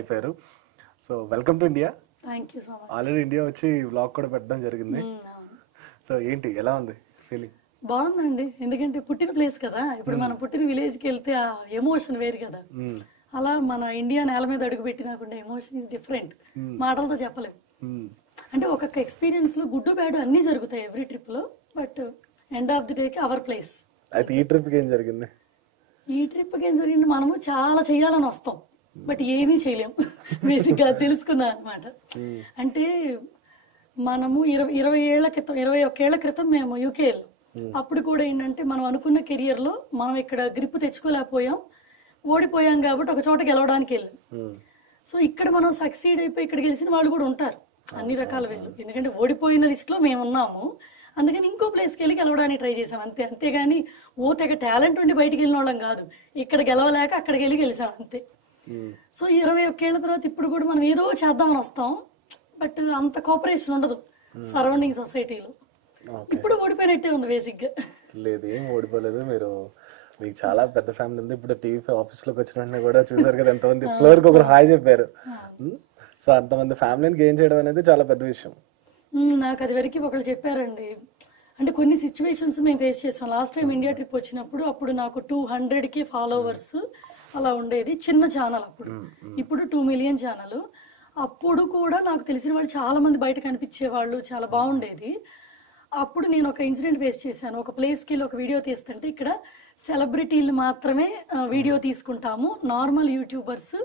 అయిపోయారు. So welcome to India. Thank you so much. Already India వచ్చి vlog కూడా పెట్టడం జరిగింది. సో ఏంటి, ఎలా ఉంది ఫీలింగ్? బాగుందండి, ఎందుకంటే పుట్టిన ప్లేస్ కదా. ఇప్పుడు మనం పుట్టిన విలేజ్కి వెళ్తే ఆ ఎమోషన్ వేరు కదా. అలా మన ఇండియా నేల మీద అడుగు పెట్టినాకుండా ఎమోషన్ ఈజ్ డిఫరెంట్, మాటలతో చెప్పలేము. అంటే ఒక్కొక్క ఎక్స్పీరియన్స్ లో గుడ్ బ్యాడ్ అన్ని జరుగుతాయి ఎవ్రీ ట్రిప్ లో, but end of the day కి అవర్ ప్లేస్. అయితే ఈ ట్రిప్ కి ఏం జరిగింది? ఈ ట్రిప్ కి ఏం జరిగింది, మనము చాలా చేయాలని వస్తాం బట్ ఏమీ చేయలేము. బేసిక్ గా తెలుసుకున్నా అనమాట. అంటే మనము 21 ఏళ్ల క్రితం మేము యూకే వెళ్ళాం. అప్పుడు కూడా ఏంటంటే మనం అనుకున్న కెరియర్ లో మనం ఇక్కడ గ్రిప్ తెచ్చుకోలేకపోయాం, ఓడిపోయాం కాబట్టి ఒక చోట గెలవడానికి వెళ్ళాం. సో ఇక్కడ మనం సక్సీడ్ అయిపోయి ఇక్కడ గెలిచిన వాళ్ళు కూడా ఉంటారు అన్ని రకాల వేలు. ఎందుకంటే ఓడిపోయిన లిస్ట్ లో మేము ఉన్నాము, అందుకని ఇంకో ప్లేస్కి వెళ్ళి గెలవడానికి ట్రై చేసాం అంతే. అంతేగాని ఓ తెగ టాలెంట్ ఉండి బయటికి వెళ్ళిన వాళ్ళం కాదు, ఇక్కడ గెలవలేక అక్కడికి వెళ్ళి గెలిచాం అంతే. సో 21 ఏళ్ల తర్వాత ఇప్పుడు కూడా మనం ఏదో చేద్దామని వస్తాం, బట్ అంత కోఆపరేషన్ ఉండదు సరౌండింగ్ సొసైటీలో. ఇప్పుడు ఓడిపోయినట్టే ఉంది బేసిక్ గా. లేదు, ఏం ఓడిపోలేదు. మీకు చాలా పెద్ద ఫ్యామిలీ ఉంది. ఇప్పుడు టీవీ ఆఫీస్ లోకి వచ్చిన వెంటనే కూడా చూసారు కదా ఎంతమంది ఫ్లోర్ కి ఒకరు హాయ్ చెప్పారు. సో అంతమంది ఫ్యామిలీని గెయిన్ చేయడం అనేది చాలా పెద్ద విషయం. నాకు అది వరకు ఒకళ్ళు చెప్పారండి. అంటే కొన్ని సిచ్యువేషన్స్ మేము ఫేస్ చేసాం. లాస్ట్ టైం ఇండియా ట్రిప్ వచ్చినప్పుడు అప్పుడు నాకు 200K ఫాలోవర్స్ అలా ఉండేది, చిన్న ఛానల్ అప్పుడు. ఇప్పుడు 2 మిలియన్ ఛానల్. అప్పుడు కూడా నాకు తెలిసిన వాళ్ళు చాలా మంది బయట కనిపించేవాళ్ళు, చాలా బాగుండేది. అప్పుడు నేను ఒక ఇన్సిడెంట్ ఫేస్ చేశాను. ఒక ప్లేస్కి వెళ్ళి ఒక వీడియో తీస్తుంటే ఇక్కడ సెలబ్రిటీలు మాత్రమే వీడియో తీసుకుంటాము, నార్మల్ యూట్యూబర్స్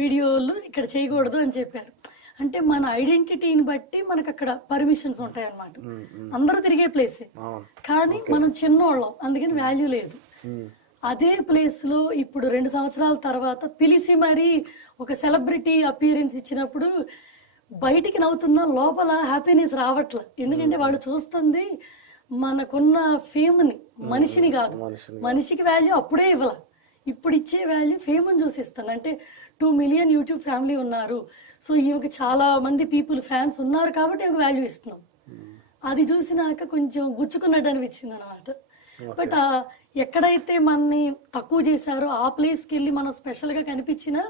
వీడియోలు ఇక్కడ చేయకూడదు అని చెప్పారు. అంటే మన ఐడెంటిటీని బట్టి మనకు అక్కడ పర్మిషన్స్ ఉంటాయి అన్నమాట. అందరూ తిరిగే ప్లేసే కానీ మనం చిన్నోళ్ళం, అందుకని వాల్యూ లేదు. అదే ప్లేస్ లో ఇప్పుడు 2 సంవత్సరాల తర్వాత పిలిచి మరి ఒక సెలబ్రిటీ అపియరెన్స్ ఇచ్చినప్పుడు బయటికి నవ్వుతున్నా లోపల హ్యాపీనెస్ రావట్లే. ఎందుకంటే వాళ్ళు చూస్తుంది మనకున్న ఫేమ్ ని, మనిషిని కాదు. మనిషికి వాల్యూ అప్పుడే ఇవ్వాల, ఇప్పుడు ఇచ్చే వాల్యూ ఫేమ్ ని చూసిస్తాను. అంటే 2 మిలియన్ యూట్యూబ్ ఫ్యామిలీ ఉన్నారు, సో ఈమెకి చాలా మంది పీపుల్ ఫ్యాన్స్ ఉన్నారు కాబట్టి ఈమెకు వాల్యూ ఇస్తున్నాం. అది చూసినాక కొంచెం గుచ్చుకున్నట్టు అనిపించింది అనమాట. బట్ ఎక్కడైతే మనని తక్కువ చేశారో ఆ ప్లేస్కి వెళ్ళి మనం స్పెషల్ గా కనిపించినా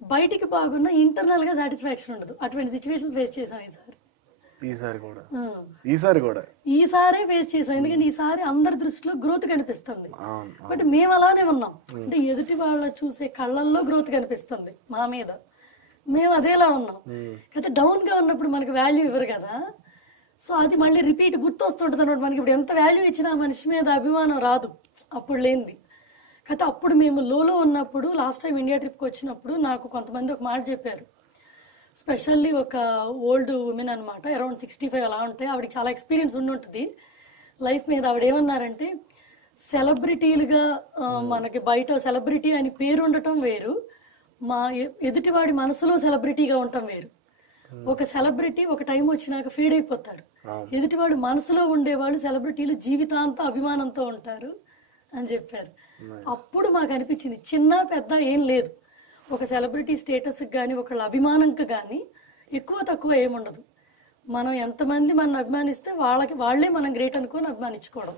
బయటికి బాగున్నా ఇంటర్నల్ గా సాటిస్ఫాక్షన్ ఉండదు. అటువంటి సిచ్యువేషన్స్ ఫేస్ చేసాం ఈసారి ఫేస్ చేసాం. ఎందుకంటే ఈసారి అందరి దృష్టిలో గ్రోత్ కనిపిస్తుంది, బట్ మేము అలానే ఉన్నాం. అంటే ఎదుటి వాళ్ళ చూసే కళ్ళల్లో గ్రోత్ కనిపిస్తుంది మా మీద, మేము అదేలా ఉన్నాం. అయితే డౌన్ గా ఉన్నప్పుడు మనకి వాల్యూ ఇవ్వరు కదా. సో అది మళ్ళీ రిపీట్ గుర్తొస్తుంటుంది అనమాట మనకి. ఇప్పుడు ఎంత వాల్యూ ఇచ్చినా మనిషి మీద అభిమానం రాదు అప్పుడు లేనిది. అయితే అప్పుడు మేము లోలో ఉన్నప్పుడు లాస్ట్ టైం ఇండియా ట్రిప్కి వచ్చినప్పుడు నాకు కొంతమంది ఒక మాట చెప్పారు. స్పెషల్లీ ఒక ఓల్డ్ ఉమెన్ అనమాట, అరౌండ్ 65 అలా ఉంటాయి. ఆవిడకి చాలా ఎక్స్పీరియన్స్ ఉంటుంది లైఫ్ మీద. ఆవిడ ఏమన్నారంటే, సెలబ్రిటీలుగా మనకి బయట సెలబ్రిటీ అని పేరు ఉండటం వేరు, మా ఎదుటివాడి మనసులో సెలబ్రిటీగా ఉండటం వేరు. ఒక సెలబ్రిటీ ఒక టైం వచ్చినాక ఫీడ్ అయిపోతారు, ఎదుటివాడు మనసులో ఉండేవాళ్ళు సెలబ్రిటీలు జీవితాంతం అభిమానంతో ఉంటారు అని చెప్పారు. అప్పుడు మాకు అనిపించింది చిన్న పెద్ద ఏం లేదు, ఒక సెలబ్రిటీ స్టేటస్ కానీ ఒకళ్ళ అభిమానంకి కానీ ఎక్కువ తక్కువ ఏముండదు. మనం ఎంతమంది మన అభిమానిస్తే వాళ్ళే మనం గ్రేట్ అనుకొని అభిమానించుకోవడం.